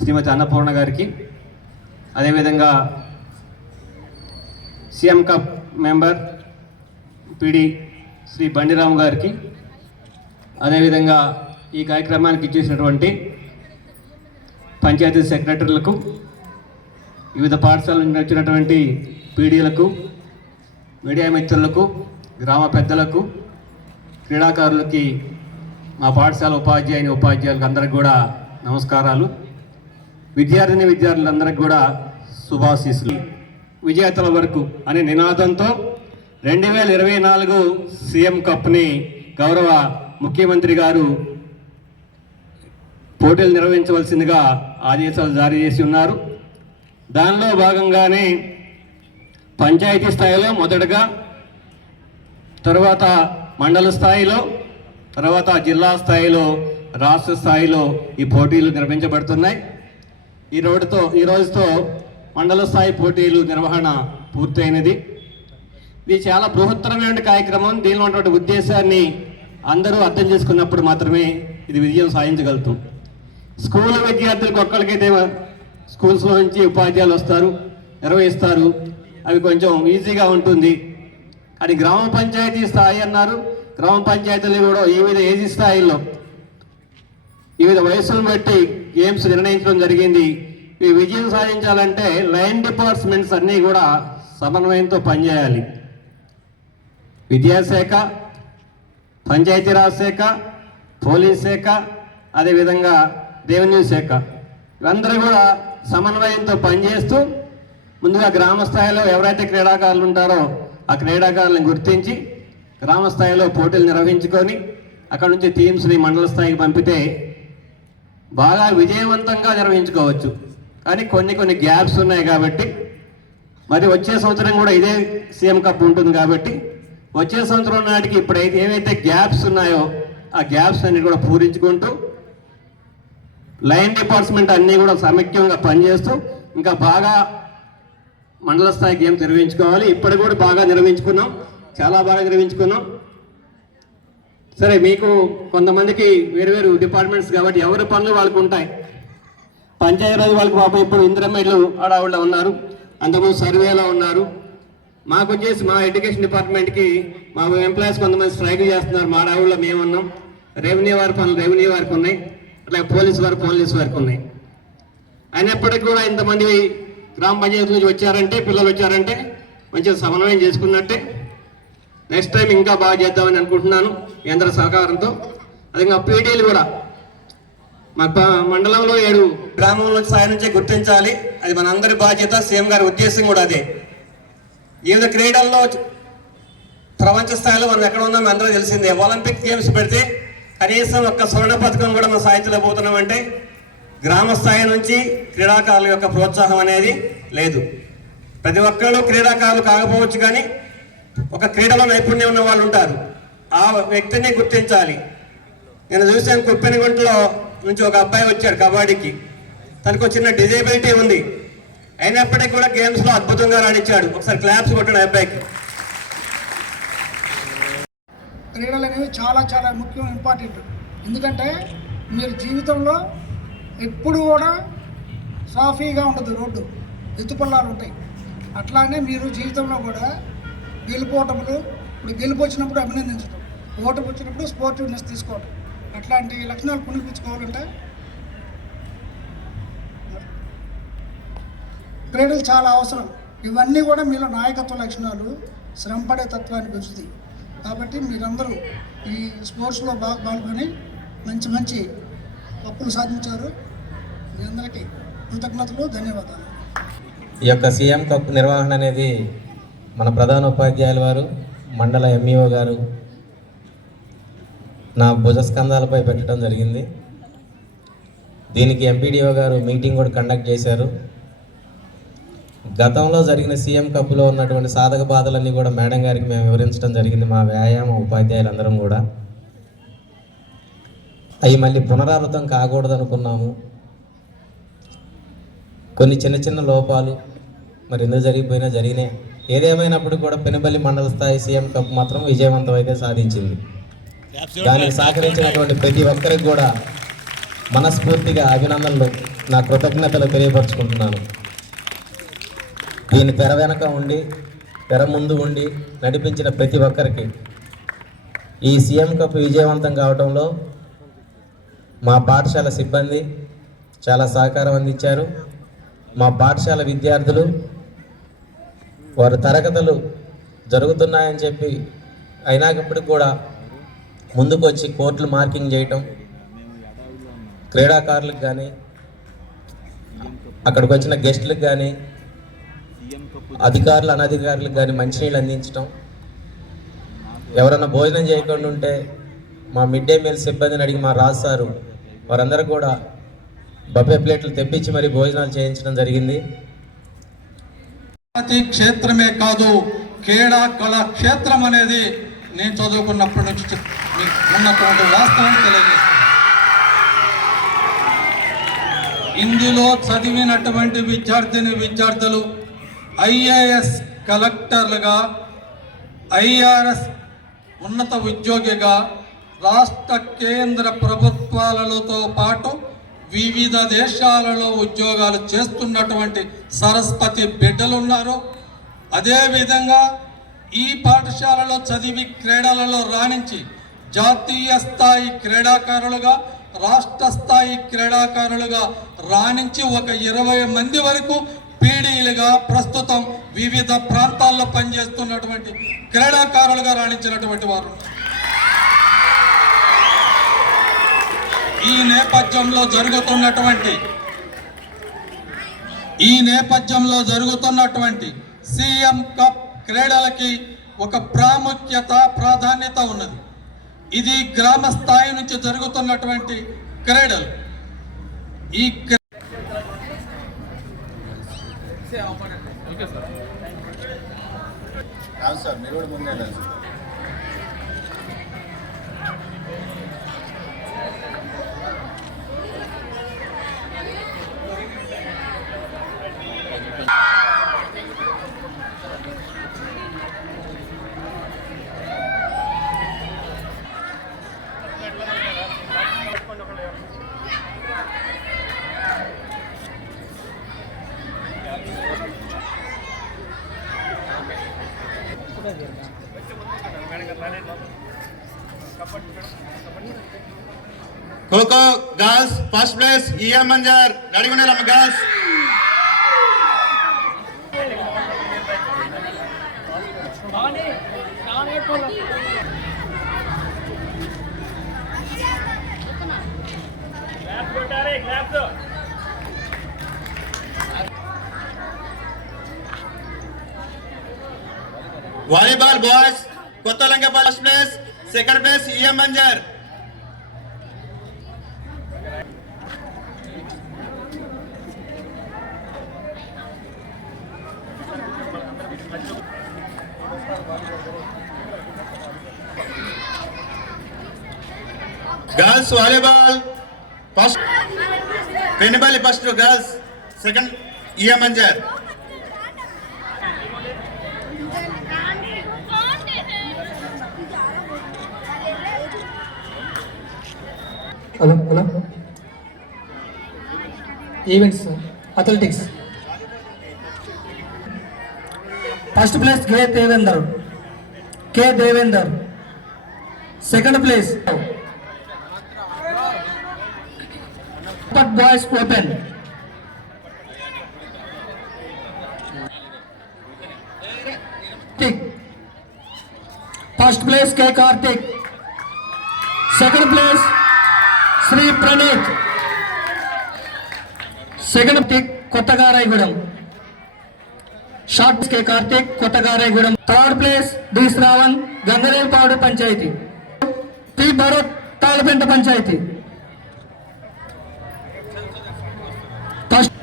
శ్రీమతి అన్నపూర్ణ గారికి. అదేవిధంగా CM cup member PD Shri Bandi Ramu గారికి. అదేవిధంగా ఈ కార్యక్రమానికి ఇచ్చేసినటువంటి పంచాయతీ సెక్రటరీలకు వివిధ పాఠశాలలు నడిచినటువంటి వచ్చినటువంటి పీడీలకు మీడియా మిత్రులకు గ్రామ పెద్దలకు క్రీడాకారులకి మా పాఠశాల ఉపాధ్యాయుని ఉపాధ్యాయులకు అందరికి కూడా నమస్కారాలు. విద్యార్థిని విద్యార్థులందరికీ కూడా శుభాశీస్సులు. విజేతల వరకు అనే నినాదంతో రెండు వేల ఇరవై నాలుగు సీఎం కప్ని గౌరవ ముఖ్యమంత్రి గారు పోటీలు నిర్వహించవలసిందిగా ఆదేశాలు జారీ చేసి ఉన్నారు. దానిలో భాగంగానే పంచాయతీ స్థాయిలో మొదటగా తర్వాత మండల స్థాయిలో తర్వాత జిల్లా స్థాయిలో రాష్ట్ర స్థాయిలో ఈ పోటీలు నిర్వహించబడుతున్నాయి. ఈ రోడ్డుతో ఈ రోజుతో మండల స్థాయి పోటీలు నిర్వహణ పూర్తయినది. ఇది చాలా బృహత్తరమైన కార్యక్రమం. దీనిలో ఉన్నటువంటి ఉద్దేశాన్ని అందరూ అర్థం చేసుకున్నప్పుడు మాత్రమే ఇది విజయం సాధించగలుగుతాం. స్కూల్ విద్యార్థులకు ఒక్కరికైతే స్కూల్స్లో నుంచి ఉపాధ్యాయులు వస్తారు నిర్వహిస్తారు. అవి కొంచెం ఈజీగా ఉంటుంది. కానీ గ్రామ పంచాయతీ స్థాయి అన్నారు. గ్రామ పంచాయతీలు కూడా వివిధ ఏజీ స్థాయిల్లో వివిధ వయసులను బట్టి గేమ్స్ నిర్ణయించడం జరిగింది. ఈ విజయం సాధించాలంటే లైన్ డిపార్ట్మెంట్స్ అన్నీ కూడా సమన్వయంతో పనిచేయాలి. విద్యాశాఖ పంచాయతీరాజ్ శాఖ పోలీస్ శాఖ అదేవిధంగా రెవెన్యూ శాఖ. ఇవందరూ కూడా సమన్వయంతో పనిచేస్తూ ముందుగా గ్రామ స్థాయిలో ఎవరైతే క్రీడాకారులు ఉంటారో ఆ క్రీడాకారులను గుర్తించి గ్రామ స్థాయిలో పోటీలు నిర్వహించుకొని అక్కడ నుంచి టీమ్స్ని మండల స్థాయికి పంపితే బాగా విజయవంతంగా నిర్వహించుకోవచ్చు. కానీ కొన్ని కొన్ని గ్యాప్స్ ఉన్నాయి కాబట్టి మరి వచ్చే సంవత్సరం కూడా ఇదే సీఎం కప్ ఉంటుంది కాబట్టి వచ్చే సంవత్సరం నాటికి ఇప్పుడైతే ఏవైతే గ్యాప్స్ ఉన్నాయో ఆ గ్యాప్స్ అన్ని కూడా పూరించుకుంటూ లైన్ డిపార్ట్మెంట్ అన్నీ కూడా సమైక్యంగా పనిచేస్తూ ఇంకా బాగా మండల స్థాయి గేమ్ నిర్వహించుకోవాలి ఇప్పటి కూడా బాగా నిర్వహించుకున్నాం చాలా బాగా నిర్వహించుకున్నాం. సరే మీకు కొంతమందికి వేరు వేరు డిపార్ట్మెంట్స్ కాబట్టి ఎవరి పనులు వాళ్ళకు ఉంటాయి. పంచాయతీరాజ్ వాళ్ళకి పాపం ఇప్పుడు ఇంద్రమేడ్లు ఆడవాళ్ళు ఉన్నారు. అంతకుముందు సర్వేలో ఉన్నారు. మాకు వచ్చేసి మా ఎడ్యుకేషన్ డిపార్ట్మెంట్కి మా ఎంప్లాయీస్ కొంతమంది స్ట్రైక్ చేస్తున్నారు. మా ఆడవాళ్ళు మేము ఉన్నాం. రెవెన్యూ వారి పనులు రెవెన్యూ వారికి ఉన్నాయి. అట్లాగే పోలీస్ వారు పోలీస్ వారికి ఉన్నాయి. అయినప్పటికీ కూడా ఇంతమంది గ్రామ పంచాయతీ నుంచి వచ్చారంటే పిల్లలు వచ్చారంటే మంచిగా సమన్వయం చేసుకున్నట్టే నెక్స్ట్ టైం ఇంకా బాగా చేద్దామని అనుకుంటున్నాను మీ అందరి సహకారంతో. అదే ఇంకా పీటీలు కూడా. మా మండలంలో ఏడు గ్రామంలో స్థాయి నుంచే గుర్తించాలి. అది మన అందరి బాధ్యత సీఎం గారి ఉద్దేశం కూడా అదే. వివిధ క్రీడల్లో ప్రపంచ స్థాయిలో మనం ఎక్కడ ఉన్నామో అందరూ తెలిసిందే. ఒలింపిక్ గేమ్స్ పెడితే కనీసం ఒక్క స్వర్ణ పథకం కూడా మనం సాధించలేకపోతున్నామంటే గ్రామ స్థాయి నుంచి క్రీడాకారుల యొక్క ప్రోత్సాహం అనేది లేదు. ప్రతి ఒక్కళ్ళు క్రీడాకారులు కాకపోవచ్చు కానీ ఒక క్రీడలో నైపుణ్యం ఉన్న వాళ్ళు ఉంటారు. ఆ వ్యక్తిని గుర్తించాలి. నేను చూశాను కుప్పెనగుంటలో నుంచి ఒక అబ్బాయి వచ్చాడు కబడ్డీకి. తనకు చిన్న డిజేబిలిటీ ఉంది. అయినప్పటికీ కూడా గేమ్స్లో అద్భుతంగా రాణించాడు. ఒకసారి క్లాప్స్ కొట్టాడు అబ్బాయికి. క్రీడలు అనేవి చాలా చాలా ముఖ్యం ఇంపార్టెంట్ ఎందుకంటే మీరు జీవితంలో ఎప్పుడు కూడా సాఫీగా ఉండదు రోడ్డు. ఎత్తుపల్లాలు ఉంటాయి. అట్లానే మీరు జీవితంలో కూడా గెలుపోవటములు ఇప్పుడు గెలుపు వచ్చినప్పుడు అభినందించడం ఓటమి వచ్చినప్పుడు స్పోర్టివ్నెస్ తీసుకోవడం అట్లాంటి లక్షణాలు పునిపించుకోవాలంటే క్రీడలు చాలా అవసరం. ఇవన్నీ కూడా మీలో నాయకత్వ లక్షణాలు శ్రమపడే తత్వాన్ని పెంచుతాయి కాబట్టి మీరందరూ ఈ స్పోర్ట్స్లో బాగా పాల్గొని మంచి మంచి తప్పులు సాధించారు. మీ అందరికీ కృతజ్ఞతలు ధన్యవాదాలు. ఈ యొక్క సీఎం కప్ నిర్వహణ అనేది మన ప్రధాన ఉపాధ్యాయుల వారు మండల ఎంఈఓ గారు నా భుజస్కంధాలపై పెట్టడం జరిగింది. దీనికి ఎంపీడీఓ గారు మీటింగ్ కూడా కండక్ట్ చేశారు. గతంలో జరిగిన సీఎం కప్లో ఉన్నటువంటి సాధక బాధలన్నీ కూడా మేడం గారికి మేము వివరించడం జరిగింది మా వ్యాయామ ఉపాధ్యాయులందరం కూడా. అవి మళ్ళీ పునరావృతం కాకూడదు అనుకున్నాము కొన్ని చిన్న చిన్న లోపాలు మరి ఎందుకు జరిగిపోయినా జరిగినాయి. ఏదేమైనప్పుడు కూడా పెనుబల్లి మండల స్థాయి సీఎం కప్ మాత్రం విజయవంతం అయితే సాధించింది దానికి సహకరించినటువంటి ప్రతి ఒక్కరికి కూడా మనస్ఫూర్తిగా అభినందనలు. నా కృతజ్ఞతలు తెలియపరచుకుంటున్నాను. దీని తెర వెనక ఉండి తెర ముందు ఉండి నడిపించిన ప్రతి ఒక్కరికి ఈ సీఎం కప్ విజయవంతం కావడంలో మా పాఠశాల సిబ్బంది చాలా సహకారం అందించారు. మా పాఠశాల విద్యార్థులు వారి తరగతులు జరుగుతున్నాయని చెప్పి అయినాకప్పటికి కూడా ముందుకు వచ్చి కోర్టులు మార్కింగ్ చేయటం క్రీడాకారులకు కానీ అక్కడికి వచ్చిన గెస్టులకు కానీ అధికారులు అనధికారులకు కానీ మంచినీళ్ళు అందించడం ఎవరైనా భోజనం చేయకుండా ఉంటే మా మిడ్ డే మీల్ సిబ్బందిని అడిగి మా రాస్తారు సారు వారందరూ కూడా బఫే ప్లేట్లు తెప్పించి మరి భోజనాలు చేయించడం జరిగింది. ప్రతి క్షేత్రమే కాదు క్రీడా కళా క్షేత్రం అనేది నేను చదువుకున్నప్పటి నుంచి ఉన్నటువంటి వాస్తవం తెలియజేస్తాను ఇందులో చదివినటువంటి విద్యార్థిని విద్యార్థులు ఐఏఎస్ కలెక్టర్లుగా ఐఆర్ఎస్ ఉన్నత ఉద్యోగిగా రాష్ట్ర కేంద్ర ప్రభుత్వాలతో పాటు వివిధ దేశాలలో ఉద్యోగాలు చేస్తున్నటువంటి సరస్వతి బిడ్డలు ఉన్నారు అదేవిధంగా ఈ పాఠశాలలో చదివి క్రీడలలో రాణించి జాతీయ స్థాయి క్రీడాకారులుగా రాష్ట్ర స్థాయి క్రీడాకారులుగా రాణించి ఒక ఇరవై మంది వరకు పీడీలుగా ప్రస్తుతం వివిధ ప్రాంతాల్లో పనిచేస్తున్నటువంటి క్రీడాకారులుగా రాణించినటువంటి వారు ఈ నేపథ్యంలో జరుగుతున్నటువంటి ఈ నేపథ్యంలో జరుగుతున్నటువంటి సీఎం కప్ క్రీడలకి ఒక ప్రాముఖ్యత ప్రాధాన్యత ఉన్నది. ఇది గ్రామ స్థాయి నుంచి జరుగుతున్నటువంటి క్రీడలు. ఈ kho kho girls first place E M Manjar రెడీగా ఉండాలమ్మ girls volleyball boys Kotha Lanka first place second place E M Manjar girls volleyball first Penubali first girls second E M Manjar hello hello. Events athletics first place K Devender K Devender second place boys open first place K Karthik second place Sri Praneeth second pick Kothagarayagudem shot K Karthik Kothagarayagudem third place D Shravan Gangarevupadu panchayat. P Bharat Talapenta panchayat. First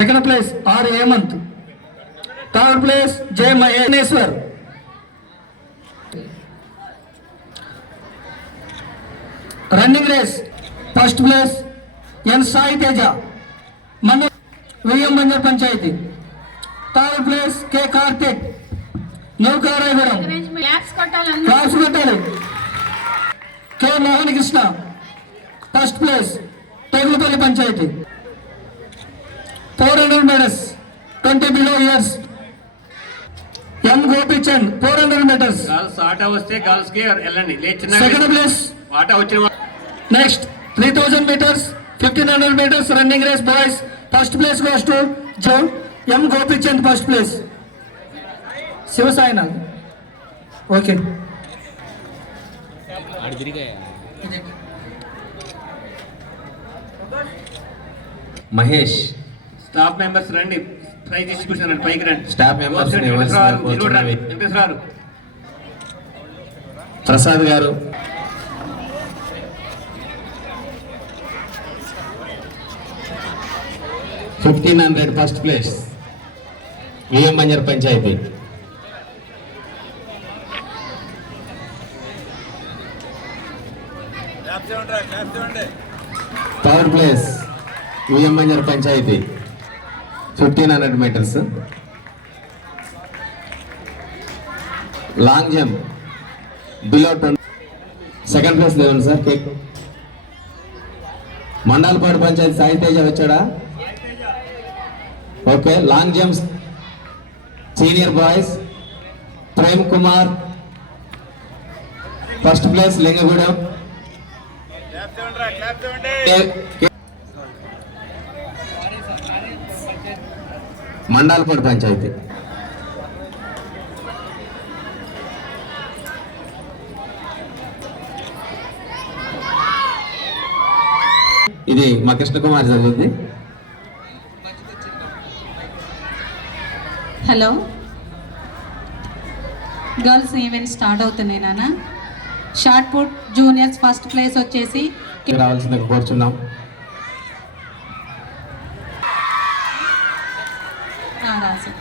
second place R Hemanth. Third place Jaya Maheshwar. Running race first place N Sai Teja మన V M Banjar panchayat third place K Karthik Naukarayagudem కొట్టాలి. Class పెట్టాలి K Mohan Krishna first place Tegulapalli panchayat four hundred meters twenty below years M Gopichand four hundred meters ఆట వస్తే గర్ల్స్కి వెళ్ళండి. Second place ఆట వచ్చిన next three thousand meters fifteen hundred meters running race boys first place goes to Joe M Gopichand first place Sivasainath okay Mahesh. Staff members రండి. Prize distribution రండి పైకి రండి. Staff members. Venkateswararao. Prasad garu. Fifteen hundred first place. V M Manjar panchayat. Third place V M Manjar panchayat. Fifteen hundred meters. Long jump below twenty. Second place లేవండి sir కేక్. మండలపాడు పంచాయతీ సాయి తేజ వచ్చాడా? Okay long jumps. Senior boys Prem Kumar. First place Lingagudem. K- panchayat. ఇది మా కృష్ణకుమార్ జరిగింది. Hello. Girls event start అవుతున్నాయి నాన్న shot put juniors first place వచ్చేసి రావాల్సిందిగా కోరుచున్నాం. రాసు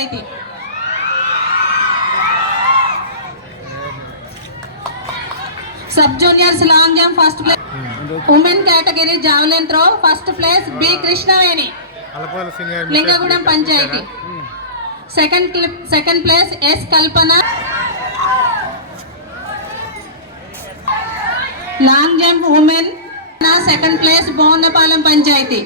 అయితే sub juniors long jump first place. Women category javelin throw first place B Krishnaveni. Lingagudem panchayat. Second second place S Kalpana. Long jump women second place Bonnapalem panchayat.